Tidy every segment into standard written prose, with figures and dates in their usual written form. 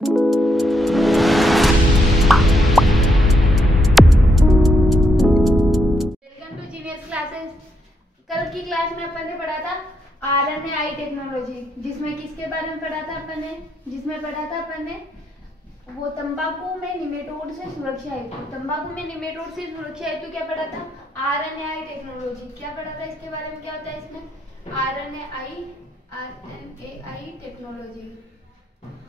कल की क्लास में अपन ने पढ़ा था आरएनएआई टेक्नोलॉजी, जिसमें किसके बारे में पढ़ा था अपन ने? जिसमें पढ़ा था अपन ने वो तंबाकू में निमेटोड से सुरक्षा हेतु, तंबाकू में निमेटोड से सुरक्षा हेतु क्या पढ़ा था? RNAi technology. क्या पढ़ा था इसके बारे में? क्या होता है इसमें? आरएनएआई टेक्नोलॉजी,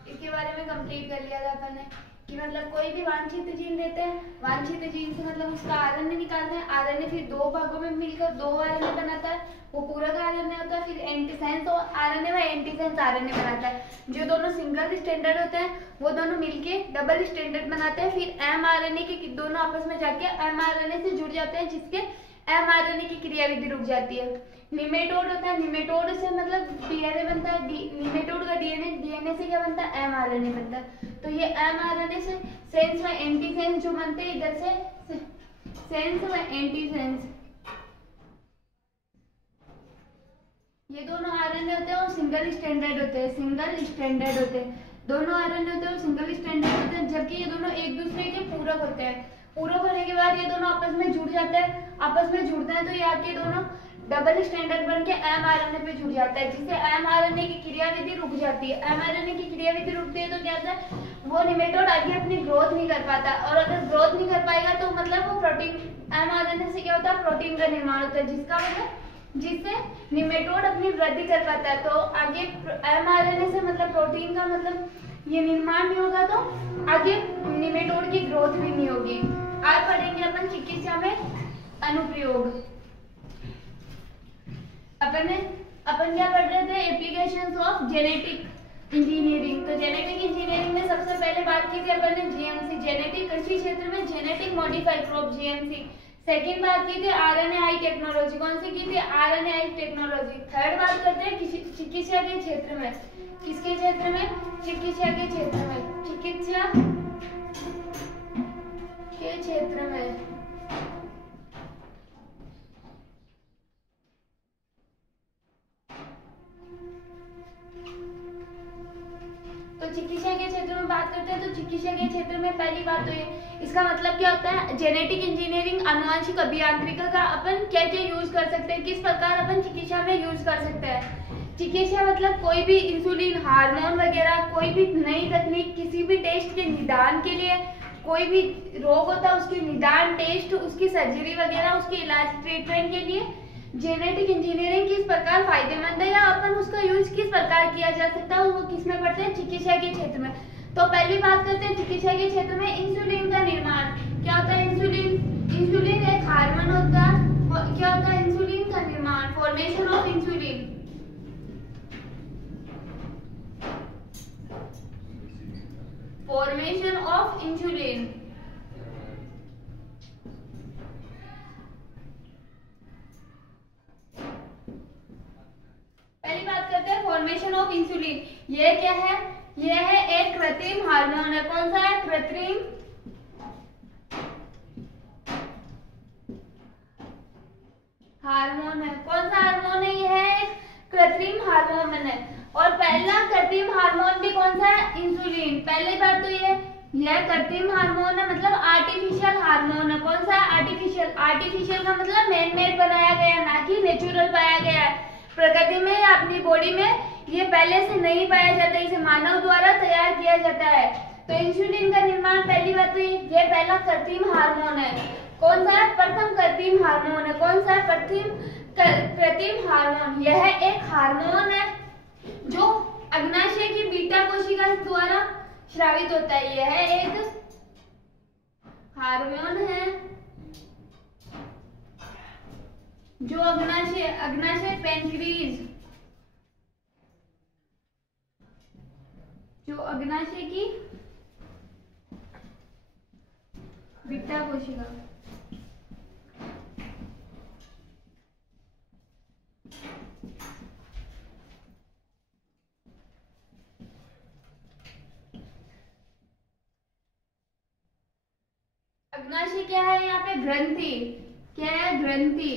इसके बारे में कंप्लीट कर लिया था अपन ने कि मतलब कोई भी वांछित जीन लेते हैं, वांछित जीन से मतलब उसका आरएनए निकालते हैं, आरएनए फिर दो भागों में मिलकर दो आरएनए बनाता है, वो पूरक आरएनए होता है, फिर एंटीसेंस आरएनए व एंटीसेंस आरएनए बनाता है। जो दोनों सिंगल स्टैंडर्ड होते हैं वो दोनों मिलके डबल स्टैंडर्ड बनाते हैं, फिर एमआरएनए के दोनों आपस में जाके एमआरएनए से जुड़ जाते हैं, जिसके एमआरएनए की क्रियाविधि रुक जाती है। निमेटोड होता है, निमेटोड से मतलब डीएनए बनता है, निमेटोड का डीएनए से क्या बनता है? एमआरएनए बनता है। तो ये एमआरएनए से सेंस व एंटीसेंस जो बनते हैं, इधर से सेंस व एंटीसेंस, ये दोनों आरएनए होते हैं और सिंगल स्टैंडर्ड होते हैं, सिंगल स्टैंडर्ड होते हैं। दोनों आरएनए होते हैं और सिंगल स्टैंडर्ड होते हैं, जबकि ये दोनों एक दूसरे के पूरक होते हैं। पूरक होने के बाद ये दोनों आपस में जुड़ जाते हैं, आपस में जुड़ते हैं तो ये आके दोनों डबल स्टैंडर्ड बन के एमआरएनए पे जुड़ जाता है, जिससे एमआरएनए की क्रियाविधि रुक जाती है। एमआरएनए की क्रियाविधि रुकती है तो क्या होता है? वो निमेटोड आगे अपनी ग्रोथ नहीं कर पाता, और अगर ग्रोथ नहीं कर पाएगा तो मतलब वो प्रोटीन, एमआरएनए से क्या होता है? प्रोटीन का निर्माण होता है, जिसका मतलब जिससे निमेटोड अपनी वृद्धि कर पाता है। तो आगे एमआरएनए से मतलब प्रोटीन का मतलब ये निर्माण नहीं होगा, तो आगे निमेटोड की ग्रोथ भी नहीं होगी। आज पढ़ेंगे अपन चिकित्सा में अनुप्रयोग। अपन क्या पढ़ रहे थे? Applications of genetic engineering. तो जेनेटिक इंजीनियरिंग में सबसे पहले बात की थी अपन ने जीएमसी, जेनेटिक कृषि क्षेत्र में genetic modified crop, GMC. Second बात की थी आरएनएआई टेक्नोलॉजी। कौन सी की थी? RNAi technology. थर्ड बात करते हैं चिकित्सा के क्षेत्र में। किसके क्षेत्र में? चिकित्सा के क्षेत्र में, चिकित्सा के क्षेत्र में। तो चिकित्सा के क्षेत्र में बात करते हैं, तो चिकित्सा के क्षेत्र में पहली बात तो ये, इसका मतलब क्या होता है? जेनेटिक इंजीनियरिंग, आनुवंशिक अभियांत्रिकी का अपन क्या क्या यूज कर सकते हैं, किस प्रकार अपन चिकित्सा में यूज कर सकते हैं। चिकित्सा मतलब कोई भी इंसुलिन, हार्मोन वगैरह, कोई भी नई तकनीक, किसी भी टेस्ट के निदान के लिए, कोई भी रोग होता है उसके निदान, टेस्ट, उसकी सर्जरी वगैरह, उसके इलाज, ट्रीटमेंट के लिए जेनेटिक इंजीनियरिंग किस प्रकार फायदेमंद है या अपन उसका यूज किस प्रकार किया जा सकता है, वो किस में पढ़ते हैं? चिकित्सा के क्षेत्र में। तो पहली बात करते हैं चिकित्सा के क्षेत्र में इंसुलिन का निर्माण। क्या होता है इंसुलिन? इंसुलिन एक हार्मोन होता है। क्या होता है इंसुलिन का निर्माण? Formation of insulin. Formation of insulin. पहली बात करते हैं फॉर्मेशन ऑफ इंसुलिन। ये क्या है? यह है एक कृत्रिम हार्मोन है। कौन सा है? कृत्रिम हार्मोन है। कौन सा हार्मोन है? यह एक कृत्रिम हार्मोन है। और पहला कृत्रिम हार्मोन भी कौन सा है? इंसुलिन। पहली बात तो यह कृत्रिम हार्मोन है, मतलब आर्टिफिशियल हार्मोन है। कौन सा है? आर्टिफिशियल। आर्टिफिशियल का मतलब मैन मेड बनाया गया, ना कि नेचुरल पाया गया है। प्रकृति में या अपनी बॉडी में ये पहले से नहीं पाया जाता, इसे मानव द्वारा तैयार किया जाता है। तो इंसुलिन का निर्माण, पहली बात तो ये पहला कृत्रिम हार्मोन है। कौन सा है? प्रथम कृत्रिम हार्मोन है। कौन सा है? कृत्रिम हार्मोन। यह एक हार्मोन है जो अग्नाशय की बीटा कोशिका द्वारा स्रावित होता है। यह एक हार्मोन है जो अग्नाशय पेनक्रीज, जो अग्नाशय की बीटा कोशिका अग्नाशय क्या है? यहाँ पे ग्रंथि। क्या है? ग्रंथि।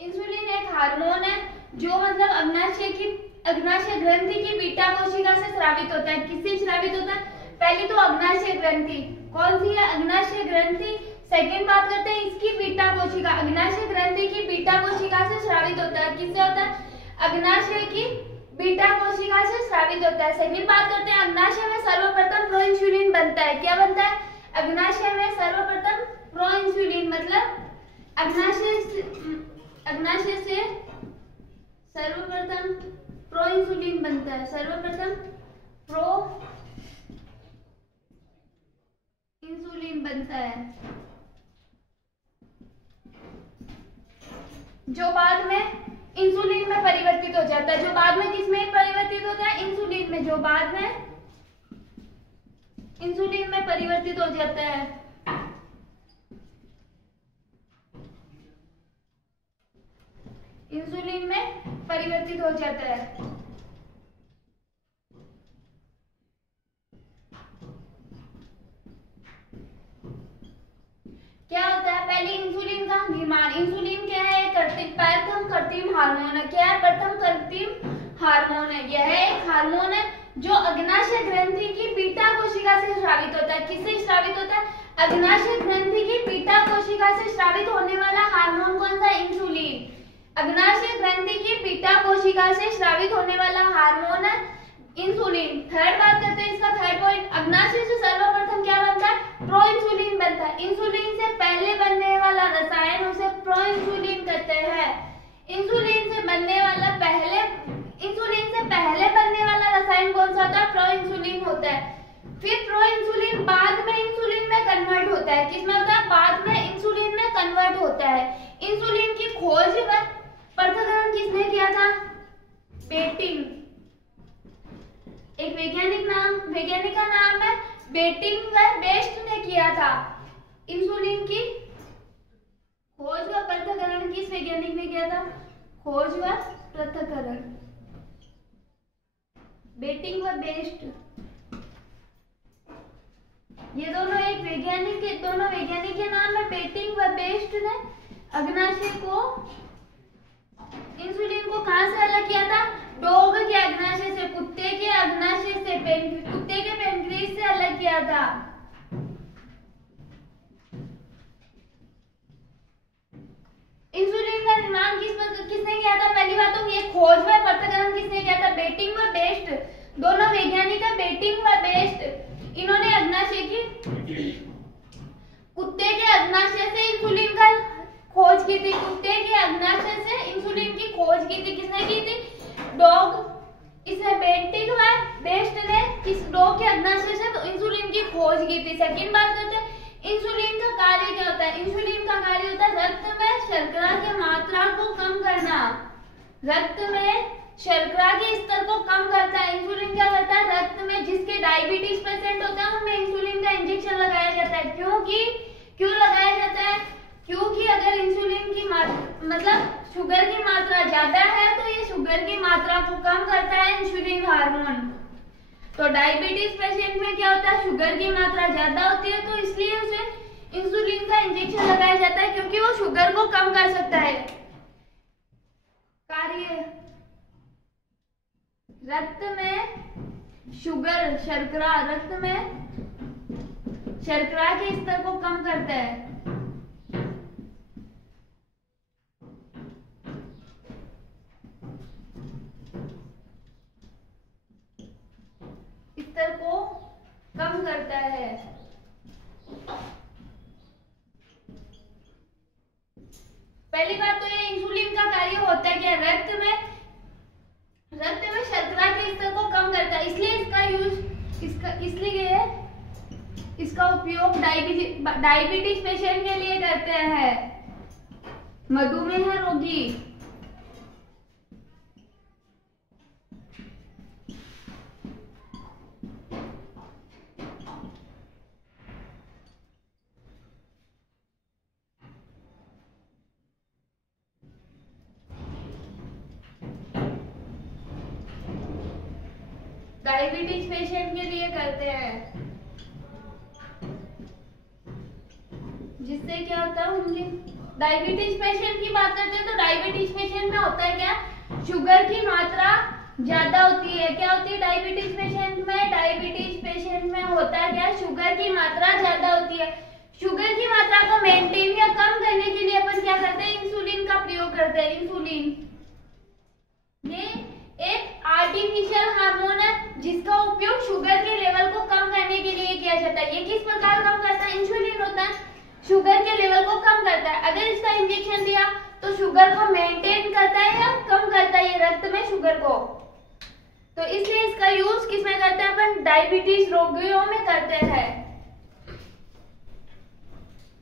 इंसुलिन एक हार्मोन है जो मतलब अग्नाशय की अग्नाशय ग्रंथि की बीटा कोशिका से स्रावित होता है। किससे स्रावित होता है? पहली तो अग्नाशय ग्रंथि, कौन सी है? अग्नाशय ग्रंथि। सेकंड बात करते हैं इसकी बीटा कोशिका, अग्नाशय ग्रंथि की बीटा कोशिका से स्रावित होता है। किससे होता है? अग्नाशय की बीटा कोशिका से स्रावित होता है। सेकंड बात करते हैं अग्नाशय में सर्वप्रथम प्रोइंसुलिन बनता है। क्या बनता है? अग्नाशय में सर्वप्रथम प्रोइंसुलिन, मतलब अग्नाशय से सर्वप्रथम प्रोइंसुलिन बनता है। सर्वप्रथम प्रो इंसुलिन बनता है, जो बाद में इंसुलिन में परिवर्तित हो जाता है। जो बाद में किसमें परिवर्तित होता है? इंसुलिन में। जो बाद में इंसुलिन में परिवर्तित हो जाता है। इंसुलिन में परिवर्तित हो जाता है। क्या होता है? पहले इंसुलिन का निर्माण। इंसुलिन क्या है? प्रथम कृत्रिम हार्मोन है। क्या है? प्रथम कृत्रिम हार्मोन है। यह एक हार्मोन है जो अग्नाशय ग्रंथि की बीटा कोशिका से स्रावित होता है। किससे स्रावित होता है? अग्नाशय ग्रंथि की बीटा कोशिका से स्रावित होने वाला हार्मोन कौन सा? इंसुलिन। अग्नाशय ग्रंथि की बीटा कोशिका से स्रावित होने वाला हार्मोन है इंसुलिन। थर्ड बात करते हैं इसका थर्ड पॉइंट, अग्नाशय से सर्वप्रथम क्या बनता है? प्रोइंसुलिन बनता है। इंसुलिन से पहले बनने वाला रसायन उसे प्रोइंसुलिन कहते हैं। इंसुलिन से बनने वाला रसायन कौन सा होता है? प्रोइंसुलिन होता है। फिर प्रोइंसुलिन बाद में इंसुलिन में कन्वर्ट होता है। किसमें होता है? बाद में इंसुलिन में कन्वर्ट होता है। इंसुलिन की खोज व पृथक्करण किसने किया था? बेटिंग। एक वैज्ञानिक का नाम है बेटिंग व बेस्ट ने किया था। इंसुलिन की खोज व पृथक्करण किस वैज्ञानिक ने किया था? खोज व पृथक्करण, बेटिंग व बेस्ट। ये दोनों वैज्ञानिक के नाम है बेटिंग व बेस्ट ने अग्नाशय को, इंसुलिन को कहां से अलग किया था? डॉग के अग्नाशय से, कुत्ते के अग्नाशय से, कुत्ते के पेनक्रीज से अलग किया था। इंसुलिन का निर्माण किसने किया था? पहली बात तो ये खोज व पृथक्करण किसने किया था? बेटिंग व बेस्ट। दोनों वैज्ञानिक है बेटिंग व बेस्ट। इन्होंने अग्नाशय की, कुत्ते के अग्नाशय से इंसुलिन का खोज की थी। कुत्ते के अग्नाशय से इंसुलिन की खोज की थी। किसने की थी? डॉग। इसे बेटिंग व बेस्ट ने किस डॉग के अग्नाशय से इंसुलिन की खोज की थी। सेकंड बात करते हैं इंसुलिन का कार्य क्या होता है? इंसुलिन का कार्य होता है रक्त में शर्करा की मात्रा को कम करना। रक्त में शर्करा के स्तर को कम करता है। इंसुलिन क्या करता है? रक्त में जिसके डायबिटीज पेशेंट होते हैं उनमें इंसुलिन का इंजेक्शन लगाया जाता है। क्यों लगाया जाता है? क्योंकि अगर इंसुलिन की मतलब शुगर की मात्रा ज्यादा है तो ये शुगर की मात्रा को कम करता है इंसुलिन हार्मोन। तो डायबिटीज पेशेंट में क्या होता है? शुगर की मात्रा ज्यादा होती है तो इसलिए उसे इंसुलिन का इंजेक्शन लगाया जाता है क्योंकि वो शुगर को कम कर सकता है। कार्य, रक्त में शर्करा के स्तर को कम करता है। स्तर को कम करता है। पहली बात तो ये इंसुलिन का कार्य होता है क्या? रक्त में शर्करा के स्तर को कम करता है। इसलिए इसका उपयोग डायबिटीज पेशेंट के लिए करते हैं, मधुमेह रोगी। डायबिटीज पेशेंट के लिए करते हैं, जिससे क्या होता है उनके डायबिटीज पेशेंट की बात करते हैं तो डायबिटीज पेशेंट में होता है क्या? शुगर की मात्रा ज्यादा होती है। क्या होती है डायबिटीज पेशेंट में? डायबिटीज पेशेंट में होता क्या, शुगर की मात्रा ज्यादा होती है। शुगर की मात्रा को मेंटेन या कम करने के लिए अपन क्या करते हैं, इंसुलिन का प्रयोग करते हैं। इंसुलिन ये एक आर्टिफिशियल हार्मोन है जिसका उपयोग शुगर के लेवल को कम करने के लिए किया जाता है। ये किस प्रकार कम करता है? इंसुलिन होता है, शुगर के लेवल को कम करता है। अगर इसका इंजेक्शन दिया तो शुगर को मेंटेन करता है या कम करता है, ये रक्त में शुगर को। तो इसलिए इसका यूज किसमें करते हैं अपन? डायबिटीज रोगियों में करते हैं।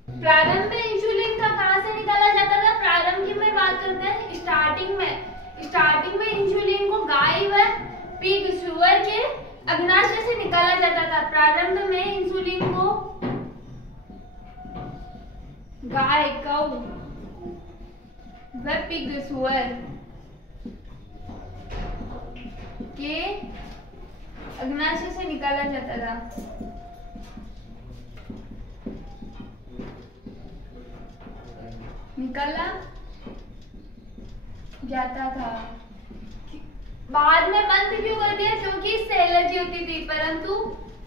प्रारंभ में इंसुलिन का कहां से निकाला जाता था? प्रारंभ की में बात करते हैं स्टार्टिंग में इंसुलिन को गाय व पिग सुअर के अग्नाशय से निकाला जाता था। प्रारंभ में इंसुलिन को गाय कौ व पिग सुअर के अग्नाशय से निकाला जाता था। निकाला जाता था। बाद में बंद क्यों कर दिया? क्योंकि इससे एलर्जी होती थी, परंतु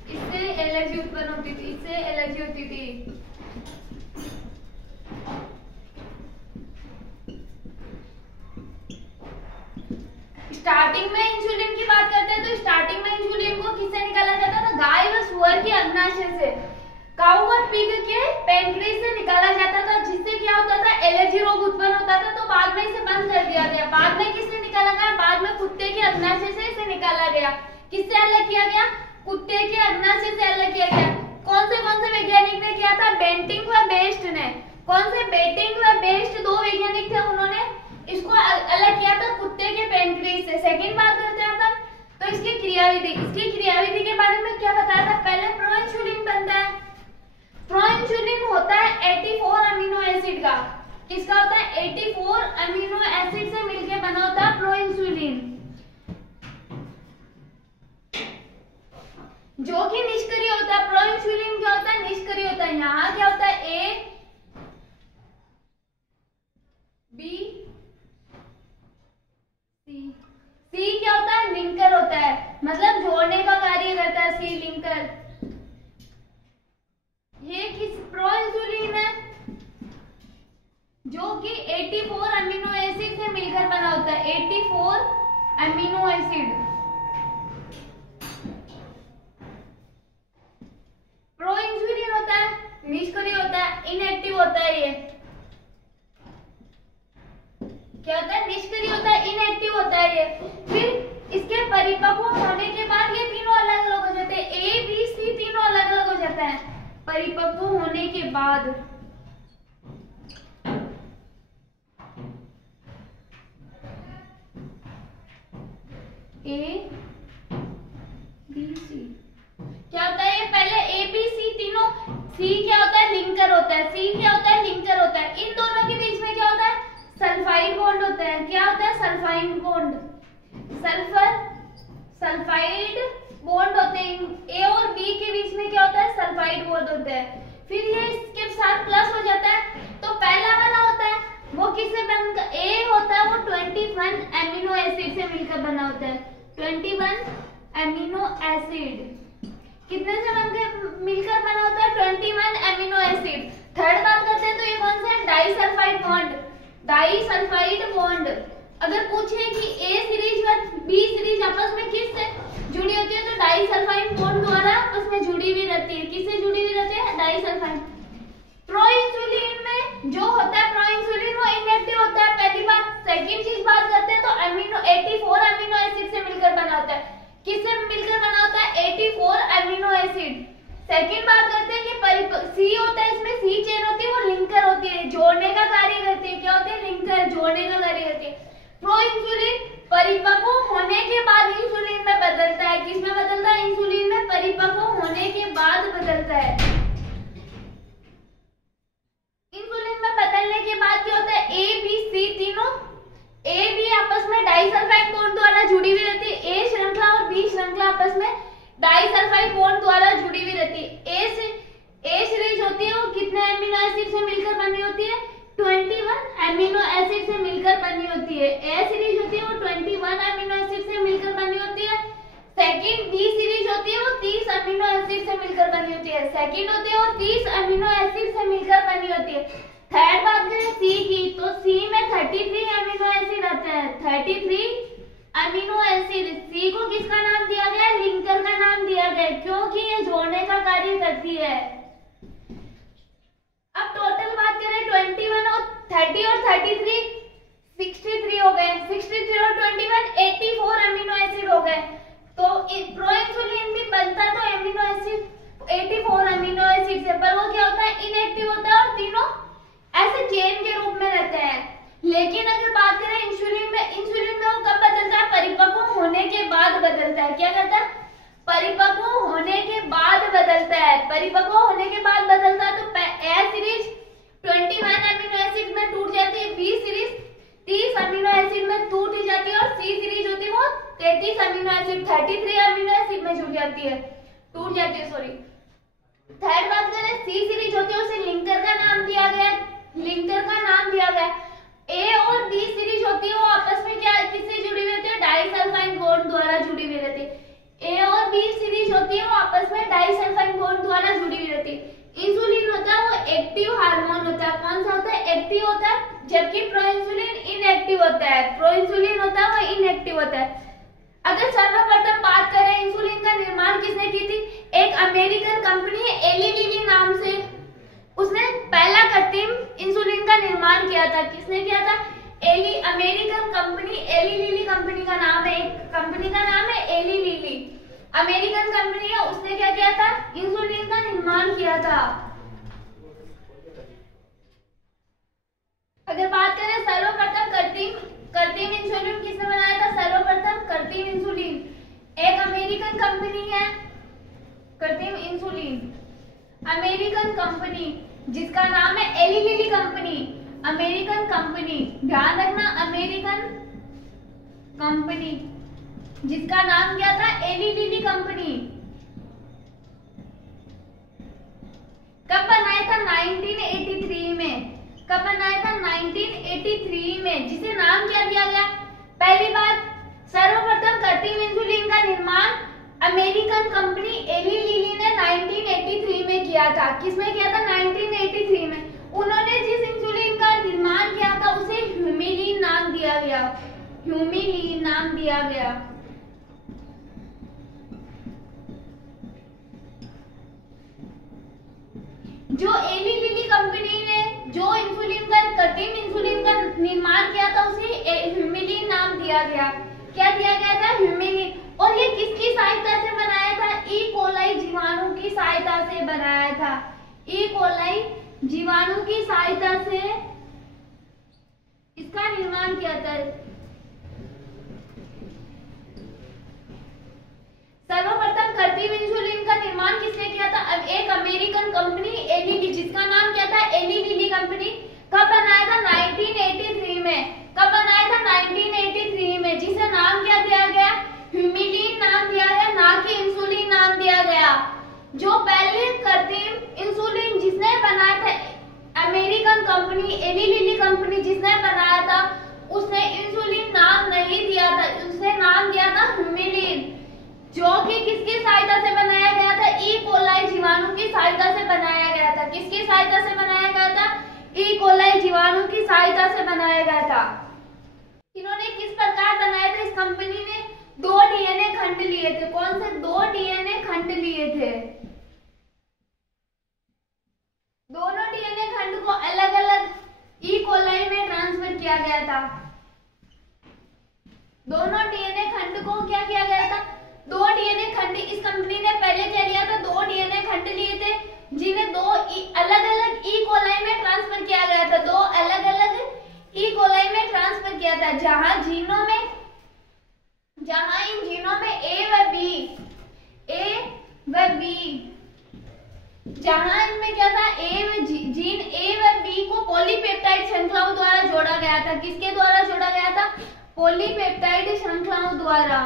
इससे एलर्जी उत्पन्न होती थी, इससे एलर्जी होती थी। स्टार्टिंग में इंसुलिन की बात करते हैं तो स्टार्टिंग में इंसुलिन को किससे निकाला जाता था? गाय व सुअर के अग्नाशय से, काऊ और पिग के पेनक्रीज से निकाला जाता था, जिससे क्या होता था? एलर्जी रोग उत्पन्न होता था। तो बाद में इसे बंद कर दिया गया। बाद में किससे निकाला गया? बाद में कुत्ते के अग्नाशय से इसे निकाला गया। किससे अलग किया गया? कुत्ते के अग्नाशय से अलग किया गया। कौन से वैज्ञानिक ने किया था? बेंटिंग व बेस्ट ने। कौन से? बेंटिंग व बेस्ट दो वैज्ञानिक थे, उन्होंने इसको अलग किया था कुत्ते के पेनक्रीज से। सेकंड बात करते हैं अपन तो इसकी क्रियाविधि। इसकी क्रियाविधि के बारे में क्या बताया था? पहले प्रोइंसुलिन बनता है। प्रोइंसुलिन होता है 84 अमीनो एसिड का। किसका होता है? 84 अमीनो एसिड से मिलकर बना होता है प्रोइंसुलिन, जो कि निष्क्रिय होता है। प्रोइंसुलिन क्या होता है? निष्क्रिय होता है। यहाँ क्या होता है? A B C. सी क्या होता है? लिंकर होता है, मतलब जोड़ने का कार्य करता है। सी लिंकर। ये किस प्रोइंसुलिन है जो कि 84 अमीनो एसिड से मिलकर बना होता है। 84 अमीनो एसिड। प्रोइंसुलिन होता है, निष्क्रिय होता है, इनएक्टिव होता है। ये क्या होता है? निष्क्रिय होता है, इनएक्टिव होता है। ये फिर इसके परिपक्व होने के बाद ये तीनों अलग अलग हो जाते हैं। ए बी सी तीनों अलग अलग हो जाते हैं परिपक्व होने के बाद। ए बी सी क्या होता है? ये पहले ए बी सी तीनों। सी क्या होता है? लिंकर होता है। सी क्या होता है? लिंकर होता है। इन दोनों के बीच में क्या होता है? सल्फाइड बॉन्ड होता है। क्या होता है? Sulphide bond. सल्फाइड बॉन्ड होते हैं। ए और बी के बीच में क्या होता है? सल्फाइड बॉन्ड होता है। फिर ये इसके साथ प्लस हो जाता है। तो पहला वाला होता है वो किससे बनकर? ए होता है वो 21 अमीनो एसिड से मिलकर बना होता है। 21 अमीनो एसिड कितने से मिलकर बना होता है? 21 अमीनो एसिड। थर्ड बात करते हैं तो ये कौन सा है? Disulphide bond. Disulphide bond. अगर पूछे कि ए सीरीज व बी सीरीज आपस में किससे जुड़ी होती है तो डाइसल्फाइड बॉन्ड द्वारा आपस में जुड़ी हुई रहती है। किससे जुड़ी हुई रहती है? डाइसल्फाइड। प्रोइंसुलिन में जो होता है प्रोइंसुलिन वो इनएक्टिव होता है, पहली बात। सेकंड चीज बात करते हैं तो अमीनो 84 अमीनो एसिड से मिलकर बना होता है। किससे मिलकर बना होता है? 84 अमीनो एसिड। सेकंड बात करते हैं कि सी होता है, इसमें सी चेन होती है, वो लिंकर होती है, जोड़ने का कार्य करती है। क्या होती है? लिंकर, जोड़ने का कार्य करती है। प्रोइंसुलिन परिपक्व होने के बाद इंसुलिन में बदलता है। किसमें बदलता है? इंसुलिन में परिपक्व होने के बाद बदलता है। इंसुलिन में बदलने के बाद क्या होता है? ए बी सी तीनों, ए बी आपस में डाइसल्फाइड बॉन्ड द्वारा जुड़ी हुई रहती है। ए श्रृंखला और बी श्रृंखला आपस में डाइसल्फाइड बॉन्ड द्वारा जुड़ी हुई रहती है। ए सीरीज होती है वो कितने अमीनो एसिड से मिलकर बनी होती है? 21 अमीनो एसिड से मिलकर बनी होती है। ए सीरीज होती है वो 21 अमीनो एसिड से मिलकर बनी होती है। सेकंड बी सीरीज होती है वो 30 अमीनो एसिड से मिलकर बनी होती है। सेकंड होती है वो 30 अमीनो एसिड से मिलकर बनी होती है। थर्ड बात करें सी की, तो सी में 33 अमीनो एसिड आते हैं, 33 अमीनो एसिड। सी को किसका नाम दिया गया है? लिंकर का नाम दिया गया है, क्योंकि ये जोड़ने का कार्य करती है। अब टोटल बात करें 21 और 30 और 33 63 हो गए। 63 और 21 84 अमीनो एसिड हो गए। तो प्रोइंसुलिन भी बनता है तो अमीनो एसिड 84 अमीनो एसिड से, पर वो क्या होता है? इनएक्टिव होता है और तीनों ऐसे चेन के रूप में रहते हैं। लेकिन अगर बात करें इंसुलिन में वो कब बदलता है? परिपक्व होने के बाद बदलता है। क्या कहता है? परिपक्व होने के बाद बदलता है। परिपक्व होने के बाद बदलता है तो ए सीरीज 21 अमीनो एसिड में टूट जाती है, बी सीरीज 30 अमीनो एसिड में टूट जाती है और सी सीरीज होती है वो 33 अमीनो एसिड 33 अमीनो एसिड में टूट जाती है सॉरी। थर्ड बात करें सी सीरीज होती है उसे लिंकर का नाम दिया गया। ए और बी सीरीज होती है वो आपस में क्या किससे जुड़ी हुई होती है? डाइसल्फाइड बॉन्ड द्वारा जुड़ी हुई रहती है। ए और बी सीरीज होती है वो आपस में डाइसल्फाइड बॉन्ड द्वारा जुड़ी हुई रहती है। इंसुलिन होता है वो एक्टिव हार्मोन होता है। कौन सा होता है? एक्टिव होता है, जबकि प्रोइंसुलिन इनएक्टिव होता है। अगर सर्वप्रथम बात करें इंसुलिन का निर्माण किसने की थी? एक अमेरिकन कंपनी है एली लिली नाम से, उसने पहला कृत्रिम इंसुलिन का निर्माण किया था। किसने किया था? American company Eli Lilly company का नाम है। एक कंपनी का नाम है एली लिली, अमेरिकन कंपनी है। उसने क्या किया था? इंसुलिन का निर्माण किया था। अगर बात करें सर्वप्रथम कृत्रिम इंसुलिन किसने बनाया था? सर्वप्रथम कृत्रिम इंसुलिन एक अमेरिकन कंपनी है। कृत्रिम इंसुलिन अमेरिकन कंपनी जिसका नाम है Eli Lilly company. American company, ध्यान रखना, अमेरिकन कंपनी जिसका नाम क्या था? Eli Lilly company. कब बनाया था? 1983 में। कब बनाया था? 1983 में। जिसे नाम क्या दिया गया? पहली बात, सर्वप्रथम कृत्रिम इंसुलिन का निर्माण अमेरिकन कंपनी एली लिली ने 1983 में किया था। किसमें किया था? 1983 में। उन्होंने जिस इंसुलिन का निर्माण किया था उसे ह्यूमिलीन नाम दिया गया। ह्यूमिलीन नाम दिया गया। जो एली लिली कंपनी ने जो कृत्रिम इंसुलिन का निर्माण किया था उसे ह्यूमिलीन नाम दिया गया। क्या दिया गया था? ह्यूमिलीन। और ये किसकी सहायता से बनाया था? ई कोलाई जीवाणु की सहायता से बनाया था। ई कोलाई जीवाणु की सहायता से इसका निर्माण किया था। सर्वप्रथम कृत्रिम इंसुलिन का निर्माण किसने किया था? अब एक अमेरिकन कंपनी एली लिली, जिसका नाम क्या था? Eli Lilly company. कब बनाया था? 1983 में। कब बनाया था? 1983 में। जिसे नाम क्या दिया गया? ह्यूमिलीन नाम दिया गया, ना कि इंसुलिन नाम दिया गया। जो पहले कृत्रिम इंसुलिन जिसने बनाया था American company Eli Lilly company जिसने बनाया था उसने इंसुलिन नाम नहीं दिया था, उसने नाम दिया था ह्यूमिलीन, जो कि किसकी सहायता से बनाया गया था? ई कोलाई जीवाणु की सहायता से बनाया गया था। किसकी सहायता से बनाया गया था? ई कोलाई जीवाणु की सहायता से बनाया गया था। इन्होंने किस प्रकार बनाया था? इस कंपनी ने 2 डीएनए खंड लिए थे। कौन से 2 डीएनए खंड लिए थे? दोनों डीएनए खंड को अलग अलग ई कोलाई में ट्रांसफर किया गया था। दोनों डीएनए खंड को क्या किया गया था? 2 डीएनए खंड इस कंपनी ने पहले क्या लिया था? 2 डीएनए खंड लिए थे जिन्हें 2 अलग अलग ई कोलाई में ट्रांसफर किया गया था। 2 अलग अलग ई कोलाई में ट्रांसफर किया था, जहां इन जीनों में ए व बी, जहां इनमें क्या था? जीन ए व बी को पॉलीपेप्टाइड श्रृंखलाओं द्वारा जोड़ा गया था। किसके द्वारा जोड़ा गया था? पॉलीपेप्टाइड श्रृंखलाओं द्वारा।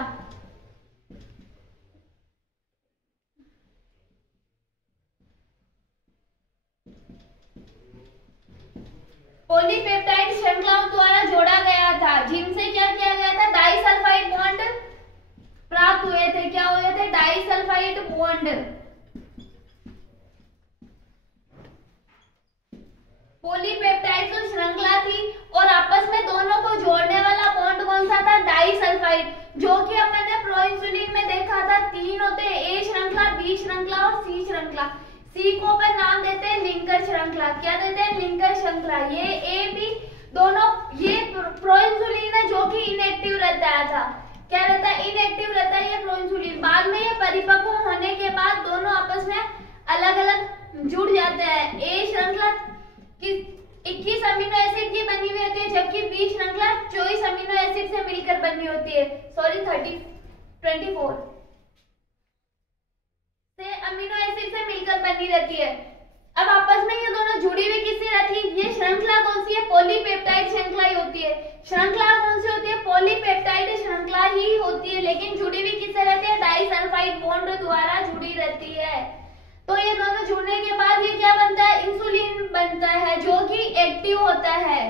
पॉलीपेप्टाइड बॉन्ड द्वारा जोड़ा गया था, जिनसे क्या किया गया था, डाइसल्फाइड बॉन्ड प्राप्त हुए थे। क्या हुए थे? Disulphide bond. पॉलीपेप्टाइड तो श्रृंखला थी और आपस में दोनों को जोड़ने वाला बॉन्ड कौन सा था? डाइसल्फाइड, जो कि अपन ने प्रोइंसुलिन में देखा था। तीन होते हैं, ए श्रृंखला, बी श्रृंखला और सी श्रृंखला। सी को अपन नाम देते हैं लिंकर श्रृंखला। क्या देते हैं? लिंकर श्रृंखला। ये ए बी दोनों, ये प्रोइंसुलिन है जो कि इनएक्टिव रहता था। क्या रहता है? इनएक्टिव रहता है ये प्रोइंसुलिन। बाद में ये परिपक्व होने के बाद दोनों आपस में अलग अलग जुड़ जाते हैं। ए श्रृंखला की 21 अमीनो एसिड की बनी हुई होती है, जबकि बी श्रृंखला 24 अमीनो एसिड से मिलकर बनी होती है। सॉरी 24 से अमीनो एसिड से मिलकर बनी रहती है। अब आपस में ये दोनों जुड़ी हुई किससे रहती है? ये श्रृंखला कौन सी है? पॉलीपेप्टाइड श्रृंखला ही होती है। श्रृंखला कौन सी होती है? पॉलीपेप्टाइड श्रृंखला ही होती है, लेकिन जुड़ी हुई किससे रहती है? डाइसल्फाइड बॉन्ड द्वारा जुड़ी रहती है। तो ये दोनों जुड़ने के बाद ये क्या बनता है? इंसुलिन बनता है, जो कि एक्टिव होता है,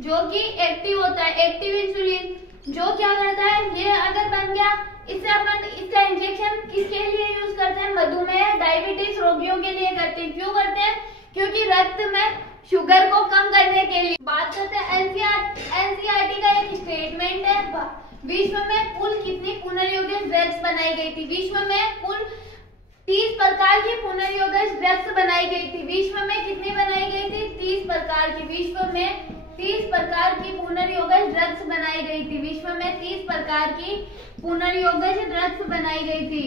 जो कि एक्टिव होता है। एक्टिव इंसुलिन जो क्या करता है? ये अगर बन गया, इससे अपन इसका इंजेक्शन किसके लिए यूज करते हैं? मधुमेह, डायबिटीज रोगियों के लिए करते हैं। क्यों करते हैं? क्योंकि रक्त में शुगर को कम करने के लिए। बात करते हैं एनसीईआरटी का एक स्टेटमेंट है, विश्व में कुल कितनी पुनर्योग्य ड्रग्स बनाई गई थी? विश्व में कुल 30 प्रकार की पुनर्योग्य ड्रग्स बनाई गई थी। विश्व में कितनी बनाई गई थी? 30 प्रकार की। विश्व में 30 प्रकार की पुनर्योग्य ड्रग्स बनाई गई थी। विश्व में 30 प्रकार की पुनर्योग्य ड्रग्स बनाई गई थी,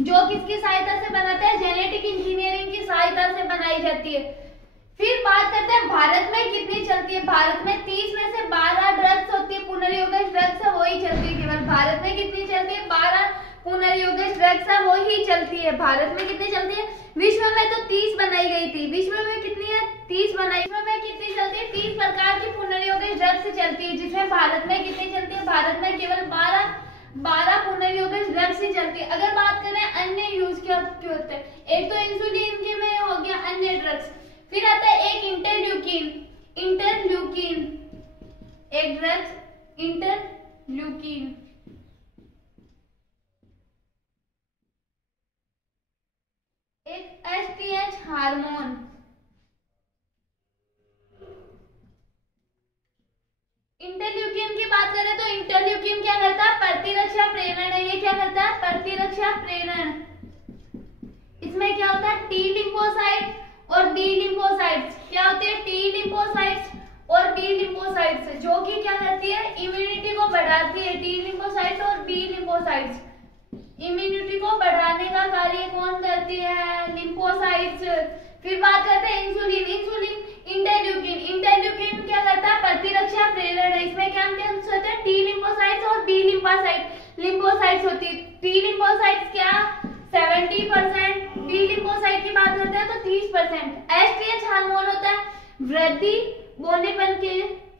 जो किसकी सहायता से बनाते हैं? जेनेटिक इंजीनियरिंग की सहायता से बनाई जाती है। फिर बात करते हैं भारत में कितनी चलती है। भारत में 30 में से 12 ड्रग्स होती है, पुनर्योग्य ड्रग्स है वही चलती है केवल। भारत में कितनी चलती है? 12 पुनर्योग्य ड्रग्स है वही चलती है। भारत में कितनी चलती है? विश्व में तो 30 बनाई गई थी। विश्व में कितनी है? 30 बनाई। विश्व में कितनी चलती है? 30 प्रकार की पुनर्योग्य ड्रग्स चलती है, जिसमें भारत में कितनी चलती है? भारत में केवल 12 पुनर्योग्य ड्रग्स ही चलती है। अगर बात करें अन्य यूज क्या होते हैं, एक तो इंसुलिन के में हो गया अन्य ड्रग्स। फिर आता है एक इंटरल्यूकिन, एक ड्रग्स इंटरल्यूकिन। एक एसटीएच हार्मोन। इंटरल्यूकिन की बात करें तो इंटरल्यूकिन क्या करता है? प्रतिरक्षा प्रेरण है। ये क्या करता है? प्रतिरक्षा प्रेरण। इसमें क्या होता है? टी लिम्फोसाइट और बी लिम्फोसाइट्स। क्या होती है? टी लिम्फोसाइट्स और बी लिम्फोसाइट्स, जो कि क्या करती है? इम्यूनिटी को बढ़ाती है। टी लिम्फोसाइट्स और बी लिम्फोसाइट्स इम्यूनिटी को बढ़ाने का कार्य कौन करती है? लिम्फोसाइट्स। फिर बात करते हैं इंसुलिन इंटरल्यूकिन क्या करता है? प्रतिरक्षा प्रेरण है। इसमें क्या होता है? टी लिम्फोसाइट्स और बी लिम्फोसाइट्स होती है। टी लिम्फोसाइट्स क्या 70%, बी लिम्फोसाइट की बात करते हैं तो 30%। एसटीएच हार्मोन होता है वृद्धि बौनेपन के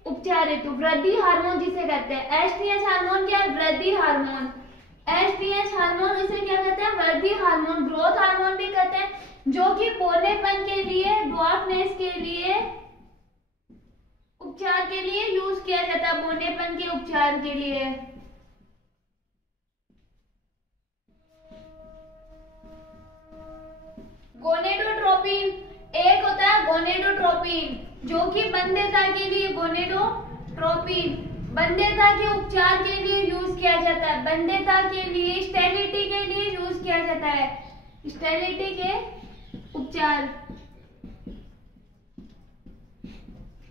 उपचार हेतु, वृद्धि हार्मोन जिसे कहते हैं। एसटीएच हार्मोन क्या है? वृद्धि हार्मोन। एसटीएच हार्मोन इसे क्या कहते हैं? वृद्धि हार्मोन, ग्रोथ हार्मोन भी कहते हैं, जो कि बौनेपन के लिए, ड्वार्फनेस के लिए उपचार के लिए यूज किया जाता है, बौनेपन के उपचार के लिए। गोनेडोट्रोपिन, एक होता है गोनेडोट्रोपिन जो कि बंध्यता के लिए, गोनेडोट्रोपिन बंध्यता के उपचार के लिए यूज किया जाता है। बंध्यता के लिए, स्टेरिलिटी के लिए यूज किया जाता है। स्टेरिलिटी के उपचार।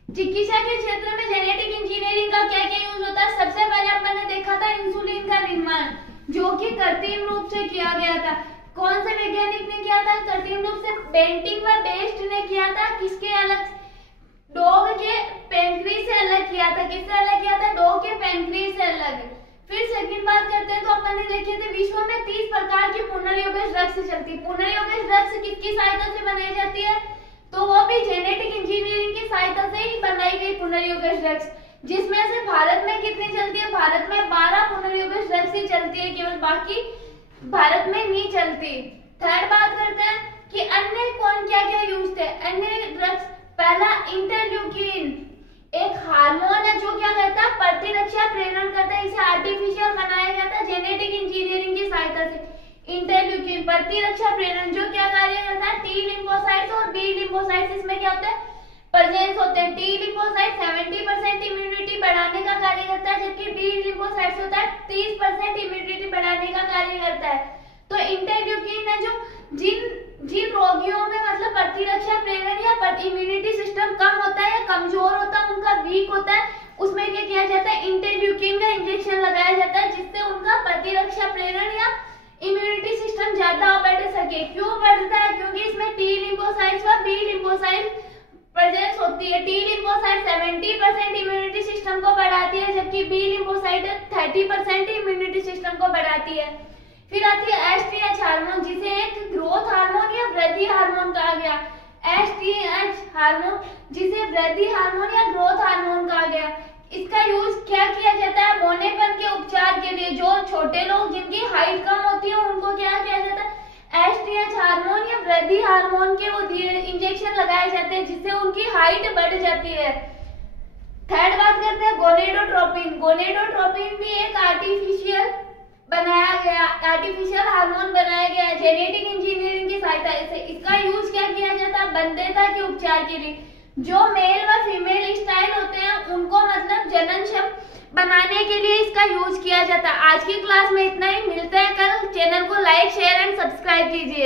चिकित्सा के क्षेत्र में जेनेटिक इंजीनियरिंग का क्या क्या यूज होता है? सबसे पहले अपन ने देखा था इंसुलिन का निर्माण, जो कि कृत्रिम रूप से किया गया था। कौन से वैज्ञानिक ने किया था? कृत्रिम रूप से बेंटिंग व बेस्ट ने किया था। किसके अलग? डॉग के पेनक्रीज से अलग किया था। किससे अलग किया था? डॉग के पेनक्रीज से अलग। फिर सेकंड बात करते हैं तो अपन ने देखे थे विश्व में 30 प्रकार की पुनर्योग्य ड्रग्स चलती है। पुनर्योग्य ड्रग्स किसकी सहायता से बनाई जाती है? तो वो भी जेनेटिक इंजीनियरिंग की सहायता से ही बनाई गई पुनर्योग्य ड्रग्स, जिसमें से भारत में कितनी चलती है? भारत में 12 पुनर्योग्य ड्रग्स ही चलती है केवल, बाकी भारत में नहीं चलती। थर्ड बात करते हैं कि अन्य कौन क्या क्या यूज थे अन्य ड्रग्स। पहला इंटरल्यूकिन, एक हार्मोन है जो क्या करता है, प्रतिरक्षा प्रेरण करता है। इसे आर्टिफिशियल बनाया गया था जेनेटिक इंजीनियरिंग की सहायता से। इंटरल्यूकिन प्रतिरक्षा प्रेरण जो क्या कार्य करता है, टी लिम्फोसाइट्स और बी लिम्फोसाइट्स इसमें क्या होता है, प्रेजेंस होते हैं। टी लिम्फोसाइट 70% इम्यूनिटी बढ़ाने का कार्य करता है, जबकि बी लिम्फोसाइट्स होता है 30% इम्यूनिटी बढ़ाने का कार्य करता है। तो इंटरल्यूकिन है जो जिन रोगियों में मतलब प्रतिरक्षा प्रेरण या इम्यूनिटी सिस्टम कम होता है या कमजोर होता है, उनका वीक होता है, उसमें क्या किया जाता है, इंटरल्यूकिन का इंजेक्शन लगाया जाता है, जिससे उनका प्रतिरक्षा प्रेरण या इम्यूनिटी सिस्टम ज्यादा बढ़ सके। क्यों बढ़ता है, क्योंकि इसमें टी लिम्फोसाइट्स व बी लिम्फोसाइट प्रेजेंस होती है। टी लिम्फोसाइट 70% इम्यूनिटी सिस्टम को बढ़ाती है, जबकि बी लिम्फोसाइट 30% इम्यूनिटी सिस्टम को बढ़ाती है। फिर आती है एसटीएच हार्मोन, जिसे एक ग्रोथ हार्मोन या वृद्धि हार्मोन कहा गया। एसटीएच हार्मोन जिसे वृद्धि हार्मोन या ग्रोथ हार्मोन कहा गया। इसका यूज क्या किया जाता है, बौनेपन के उपचार के लिए। जो छोटे लोग जिनकी हाइट कम होती है उनको क्या किया जाता है, एसटीएच हार्मोन या वृद्धि हार्मोन के वो इंजेक्शन लगाए जाते हैं, जिससे उनकी हाइट बढ़ जाती है। थर्ड बात करते हैं गोनेडोट्रोपिन। गोनेडोट्रोपिन भी एक आर्टिफिशियल हार्मोन बनाया गया है जेनेटिक इंजीनियरिंग की सहायता से। इसका यूज क्या किया जाता है, बंध्यता के उपचार के लिए। जो मेल व फीमेल स्टाइल होते हैं उनको मतलब जननक्षम बनाने के लिए इसका यूज किया जाता है। आज की क्लास में इतना ही, मिलते हैं कल। चैनल को लाइक शेयर एंड सब्सक्राइब कीजिए।